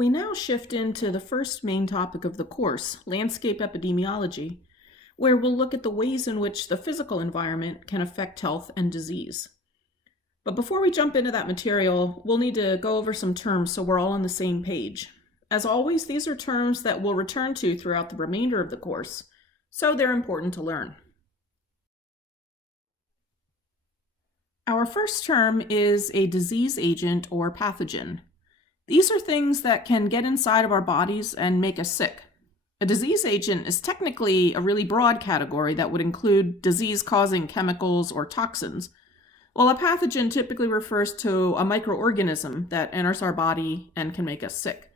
We now shift into the first main topic of the course, landscape epidemiology, where we'll look at the ways in which the physical environment can affect health and disease. But before we jump into that material, we'll need to go over some terms so we're all on the same page. As always, these are terms that we'll return to throughout the remainder of the course, so they're important to learn. Our first term is a disease agent or pathogen. These are things that can get inside of our bodies and make us sick. A disease agent is technically a really broad category that would include disease-causing chemicals or toxins, while a pathogen typically refers to a microorganism that enters our body and can make us sick.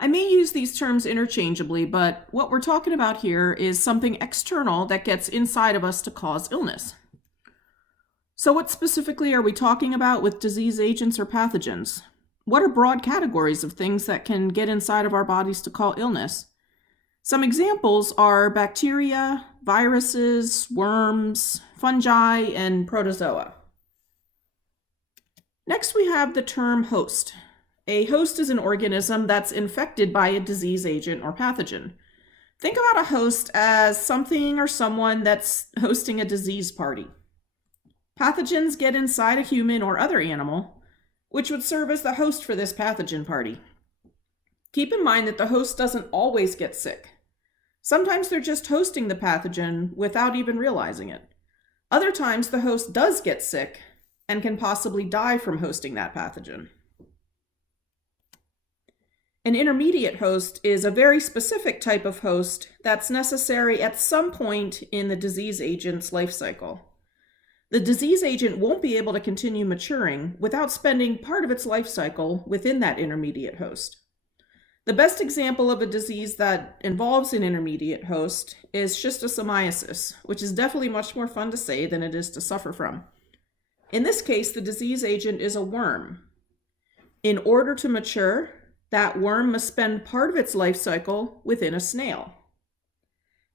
I may use these terms interchangeably, but what we're talking about here is something external that gets inside of us to cause illness. So what specifically are we talking about with disease agents or pathogens? What are broad categories of things that can get inside of our bodies to cause illness? Some examples are bacteria, viruses, worms, fungi, and protozoa. Next, we have the term host. A host is an organism that's infected by a disease agent or pathogen. Think about a host as something or someone that's hosting a disease party. Pathogens get inside a human or other animal, which would serve as the host for this pathogen party. Keep in mind that the host doesn't always get sick. Sometimes they're just hosting the pathogen without even realizing it. Other times the host does get sick and can possibly die from hosting that pathogen. An intermediate host is a very specific type of host that's necessary at some point in the disease agent's life cycle. The disease agent won't be able to continue maturing without spending part of its life cycle within that intermediate host. The best example of a disease that involves an intermediate host is schistosomiasis, which is definitely much more fun to say than it is to suffer from. In this case, the disease agent is a worm. In order to mature, that worm must spend part of its life cycle within a snail.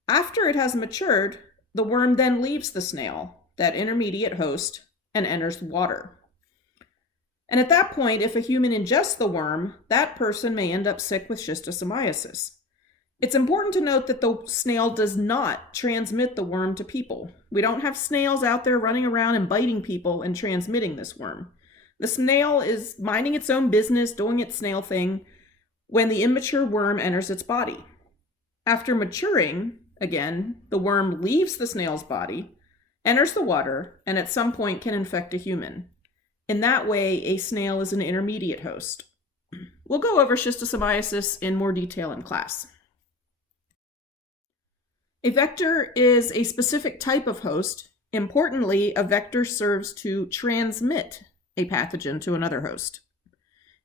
After it has matured, the worm then leaves the snail, that intermediate host, and enters water. And at that point, if a human ingests the worm, that person may end up sick with schistosomiasis. It's important to note that the snail does not transmit the worm to people. We don't have snails out there running around and biting people and transmitting this worm. The snail is minding its own business, doing its snail thing, when the immature worm enters its body. After maturing, again, the worm leaves the snail's body, enters the water, and at some point can infect a human. In that way, a snail is an intermediate host. We'll go over schistosomiasis in more detail in class. A vector is a specific type of host. Importantly, a vector serves to transmit a pathogen to another host.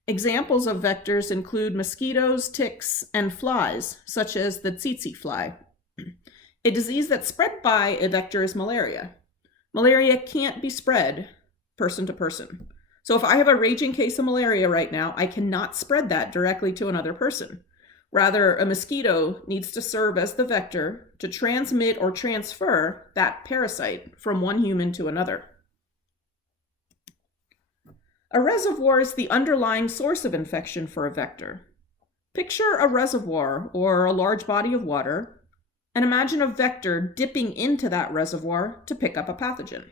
Examples of vectors include mosquitoes, ticks, and flies, such as the tsetse fly. A disease that's spread by a vector is malaria. Malaria can't be spread person to person. So if I have a raging case of malaria right now, I cannot spread that directly to another person. Rather, a mosquito needs to serve as the vector to transmit or transfer that parasite from one human to another. A reservoir is the underlying source of infection for a vector. Picture a reservoir or a large body of water, and imagine a vector dipping into that reservoir to pick up a pathogen.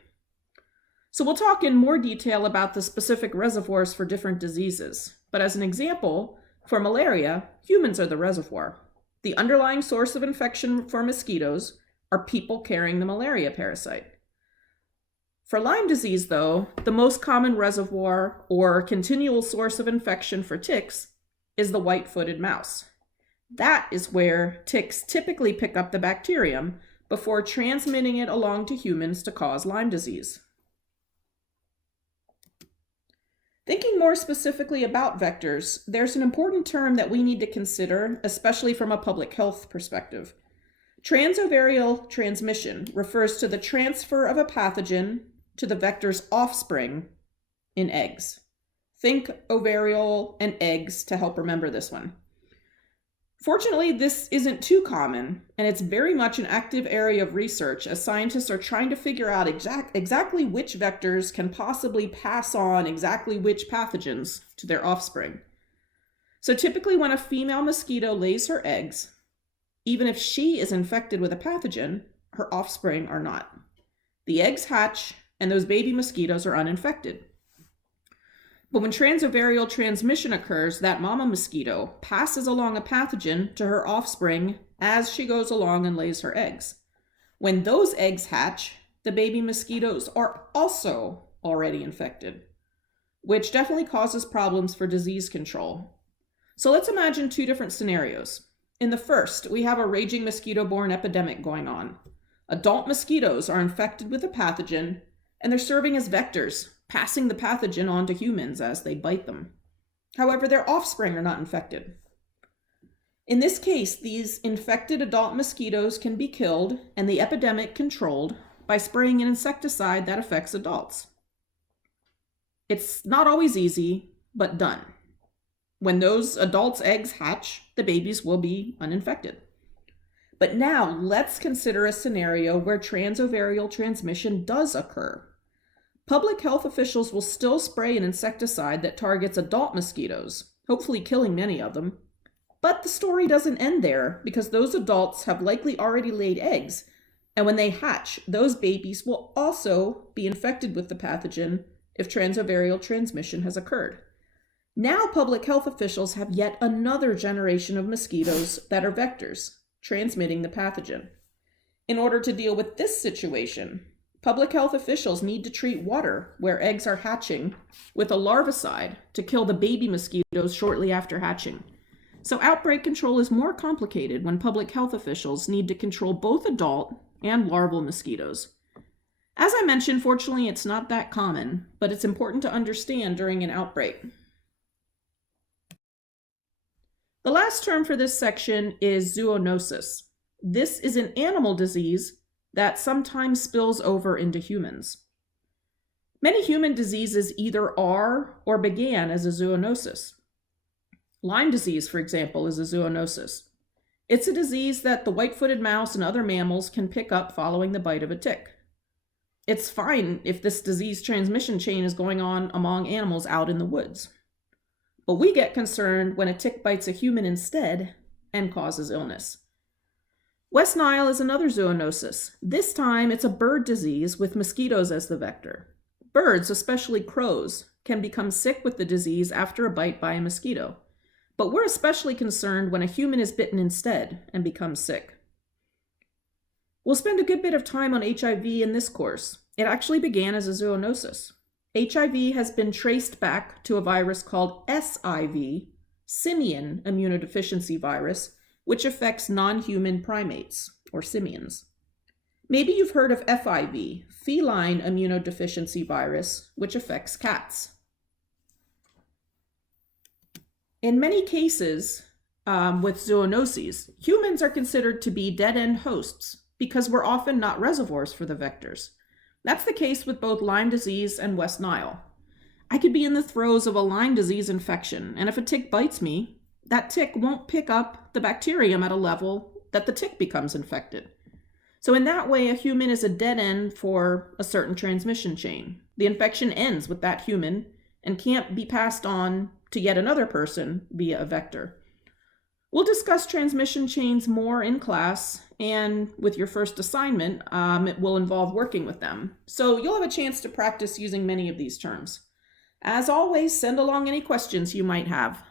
So we'll talk in more detail about the specific reservoirs for different diseases, but as an example, for malaria, humans are the reservoir. The underlying source of infection for mosquitoes are people carrying the malaria parasite. For Lyme disease, though, the most common reservoir or continual source of infection for ticks is the white-footed mouse. That is where ticks typically pick up the bacterium before transmitting it along to humans to cause Lyme disease. Thinking more specifically about vectors, there's an important term that we need to consider, especially from a public health perspective. Transovarial transmission refers to the transfer of a pathogen to the vector's offspring in eggs. Think ovarial and eggs to help remember this one. Fortunately, this isn't too common, and it's very much an active area of research as scientists are trying to figure out exactly which vectors can possibly pass on exactly which pathogens to their offspring. So typically when a female mosquito lays her eggs, even if she is infected with a pathogen, her offspring are not. The eggs hatch, and those baby mosquitoes are uninfected. But when transovarial transmission occurs, that mama mosquito passes along a pathogen to her offspring as she goes along and lays her eggs. When those eggs hatch, the baby mosquitoes are also already infected, which definitely causes problems for disease control. So let's imagine two different scenarios. In the first, we have a raging mosquito-borne epidemic going on. Adult mosquitoes are infected with a pathogen, and they're serving as vectors, passing the pathogen on to humans as they bite them. However, their offspring are not infected. In this case, these infected adult mosquitoes can be killed and the epidemic controlled by spraying an insecticide that affects adults. It's not always easy, but done. When those adults' eggs hatch, the babies will be uninfected. But now let's consider a scenario where transovarial transmission does occur. Public health officials will still spray an insecticide that targets adult mosquitoes, hopefully killing many of them. But the story doesn't end there, because those adults have likely already laid eggs, and when they hatch, those babies will also be infected with the pathogen if transovarial transmission has occurred. Now public health officials have yet another generation of mosquitoes that are vectors, transmitting the pathogen. In order to deal with this situation, public health officials need to treat water where eggs are hatching with a larvicide to kill the baby mosquitoes shortly after hatching. So outbreak control is more complicated when public health officials need to control both adult and larval mosquitoes. As I mentioned, fortunately, it's not that common, but it's important to understand during an outbreak. The last term for this section is zoonosis. This is an animal disease that sometimes spills over into humans. Many human diseases either are or began as a zoonosis. Lyme disease, for example, is a zoonosis. It's a disease that the white-footed mouse and other mammals can pick up following the bite of a tick. It's fine if this disease transmission chain is going on among animals out in the woods. But we get concerned when a tick bites a human instead and causes illness. West Nile is another zoonosis. This time it's a bird disease with mosquitoes as the vector. Birds, especially crows, can become sick with the disease after a bite by a mosquito. But we're especially concerned when a human is bitten instead and becomes sick. We'll spend a good bit of time on HIV in this course. It actually began as a zoonosis. HIV has been traced back to a virus called SIV, simian immunodeficiency virus, which affects non-human primates, or simians. Maybe you've heard of FIV, feline immunodeficiency virus, which affects cats. In many cases with zoonoses, humans are considered to be dead-end hosts because we're often not reservoirs for the vectors. That's the case with both Lyme disease and West Nile. I could be in the throes of a Lyme disease infection, and if a tick bites me, that tick won't pick up the bacterium at a level that the tick becomes infected. So in that way, a human is a dead end for a certain transmission chain. The infection ends with that human and can't be passed on to yet another person via a vector. We'll discuss transmission chains more in class, and with your first assignment, it will involve working with them. So you'll have a chance to practice using many of these terms. As always, send along any questions you might have.